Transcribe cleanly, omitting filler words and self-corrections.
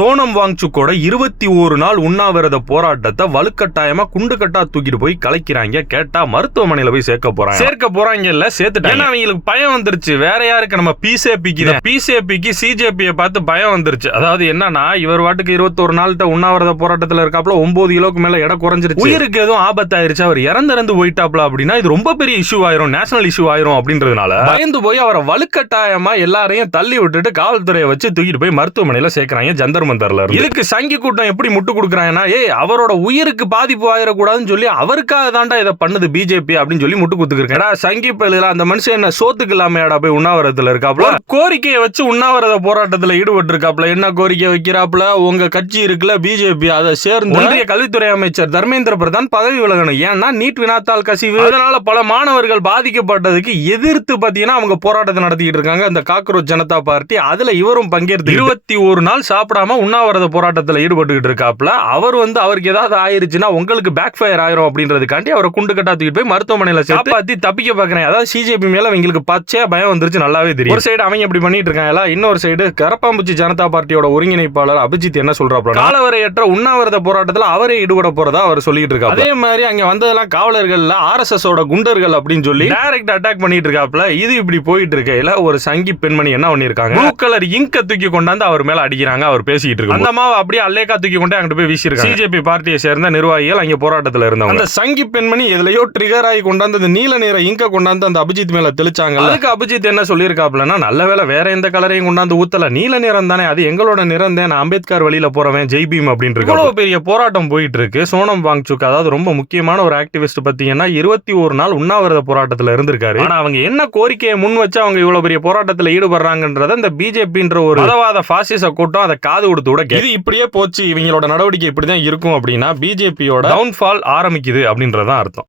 சோனம் வாங்சுக்கோட 21 நாள் உண்ணாவிரத போராட்டத்தை வலுக்கட்டாயமா குண்டுக்கட்டா தூக்கிட்டு போய் கலைக்கிறாங்க. கேட்டா மருத்துவமனையில போய் சேர்க்க போறாங்க இல்ல சேர்த்துட்டாங்க. அவங்களுக்கு பயம் வந்துருச்சு. வேற யாருக்கு? நம்ம பிசேபிக்கு சிஜேபியை பார்த்து பயம் வந்துருச்சு. அதாவது என்னன்னா, இவர் வாட்டுக்கு 21 நாள் உண்ணாவிரத போராட்டத்துல இருக்காப்ல, 9 கிலோக்கு மேல எடை குறைஞ்சிருச்சு, உயிருக்கு எதுவும் ஆபத்தாயிருச்சு, அவர் இறந்து போயிட்டாப்ல அப்படின்னா இது ரொம்ப பெரிய இஷ்யூ ஆயிரும், நேஷனல் இஷ்யூ ஆயிரும் அப்படின்றதுனால பயந்து போய் அவரை வலுக்கட்டாயமா எல்லாரையும் தள்ளி விட்டுட்டு காவல்துறையை வச்சு தூக்கிட்டு போய் மருத்துவமனையில சேர்க்கிறாங்க ஜந்தர் மந்தர்ல. இதுக்கு சங்கி கூட்டம் எப்படி முட்டு கொடுக்குறாங்கன்னா, அவரோட உயிருக்கு பாதிப்பு ஆயிடக்கூடாதுன்னு சொல்லி அவருக்காக தாண்டா இதை பண்ணுது பிஜேபி அப்படின்னு சொல்லி முட்டு கொடுத்துருக்கா. சங்கி பயில அந்த மனுஷன் என்ன சோத்துக்கு இல்லாம போய் உண்ணாவிரதத்துல இருக்காப்ல, கோரிக்கையை வச்சு உண்ணாவிரத போராட்டத்துல ஈடுபட்டு இருக்காப்ல. என்ன கோரிக்கை வைக்கிறாப்ல? உங்க கட்சி இருக்குல்ல பிஜேபி, அதை சேர்ந்து ஒன்றிய கல்வித்துறை அமைச்சர் தர்மேந்திர பிரதான் பதவி விலகணும். ஏன்னா நீட் வினாத்தாள் கசிவு, அதனால பல மாணவர்கள் பாதிக்கப்பட்டதுக்கு எதிர்த்து பாத்தீங்கன்னா அவங்க போராட்டத்தை நடத்திட்டு இருக்காங்க அந்த காக்ரோச் ஜனதா பார்ட்டி. அதுல இவரும் பங்கேற்று 21 நாள் சாப்பிடாம உண்ணாவிரத போராட்டத்தில் ஈடுபட்டு இருக்காப்ல. அவர் அவருக்கு ஏதாவது ஆயிருச்சுன்னா உங்களுக்கு பேக் ஃபயர் ஆயிரும் அப்படின்றதுக்காண்டி அவரை குண்டு கட்டா தூக்கிட்டு போய் மருத்துவமனையில காப்பாத்தி தப்பிக்க பாக்குறேன். அதாவது சிஜேபி மேல அவங்களுக்கு பச்சையா பயம் வந்துருச்சு, நல்லாவே தெரியும். ஒரு சைடு அவங்க இப்படி பண்ணிட்டு இருக்காங்க, இன்னொரு சைடு கரப்பாம்பூச்சி ஜனதா பார்ட்டியோட ஒருங்கிணைப்பாளர் அபிஜித் என்ன சொல்றாப்ல, காலவரையற்ற உண்ணாவிரத போராட்டத்தில் அவரே ஈடுபட போறதா அவர் சொல்லிட்டு இருக்காரு. அதே மாதிரி அங்க வந்ததெல்லாம் காவலர்கள் RSS ஓட குண்டர்கள் அப்படின்னு சொல்லி டைரக்ட் அட்டாக் பண்ணிட்டு இருக்காப்ல. இது இப்படி போயிட்டு இருக்கையில ஒரு சங்கி பெண்மணி என்ன பண்ணிருக்காங்க, ப்ளூ கலர் இங்க தூக்கி கொண்டாந்து அவர் மேல அடிக்கிறாங்க. அவர் பேசிட்டு இருக்கு, அந்த மாவை அப்படியே அல்லேக்கா தூக்கி கொண்டு அங்கிட்டு போய் வீசிருக்காங்க. சிஜேபி பார்ட்டியை சேர்ந்த நிர்வாகிகள் அங்க போராட்டத்தில் இருந்தவங்க. அந்த சங்கி பெண்மணி எதுலயோ ட்ரிகர் ஆகி கொண்டாந்து நீல நிற இங்க கொண்டாந்து அந்த அபிஜித் மேல தெளிச்சாங்க. அதுக்கு அபிஜித் என்ன சொல்லியிருக்காப்லன்னா, நல்ல வேலை வேற எந்த கலரையும் கொண்டாந்து ஊத்தல, நீல நிறம் தானே, அது எங்களோட நிறம் தான், அம்பேத்கர் வழியில போறவன் ஜெய் பீம் அப்படின்னு இவ்வளவு பெரிய போராட்டம் போயிட்டு இருக்கு. சோனம் வாங்சுக் அதாவது ரொம்ப முக்கியமான ஒரு ஆக்டிவிஸ்ட் பாத்தீங்கன்னா 21 நாள் உண்ணாவிரத போராட்டத்தில் இருந்திருக்காரு. ஆனா அவங்க என்ன கோரிக்கையை முன் வச்சு அவங்க இவ்வளவு பெரிய போராட்டத்தில் ஈடுபடுறாங்கன்றத இந்த பிஜேபின்ற ஒரு மதவாத பாசிச கூட்டம் அதை காது கொடுத்து கூட இது இப்படியே போச்சு, இவங்களோட நடவடிக்கை இப்படிதான் இருக்கும் அப்படின்னா பிஜேபியோட டவுன்ஃபால் ஆரம்பிக்குது அப்படின்றதான் அர்த்தம்.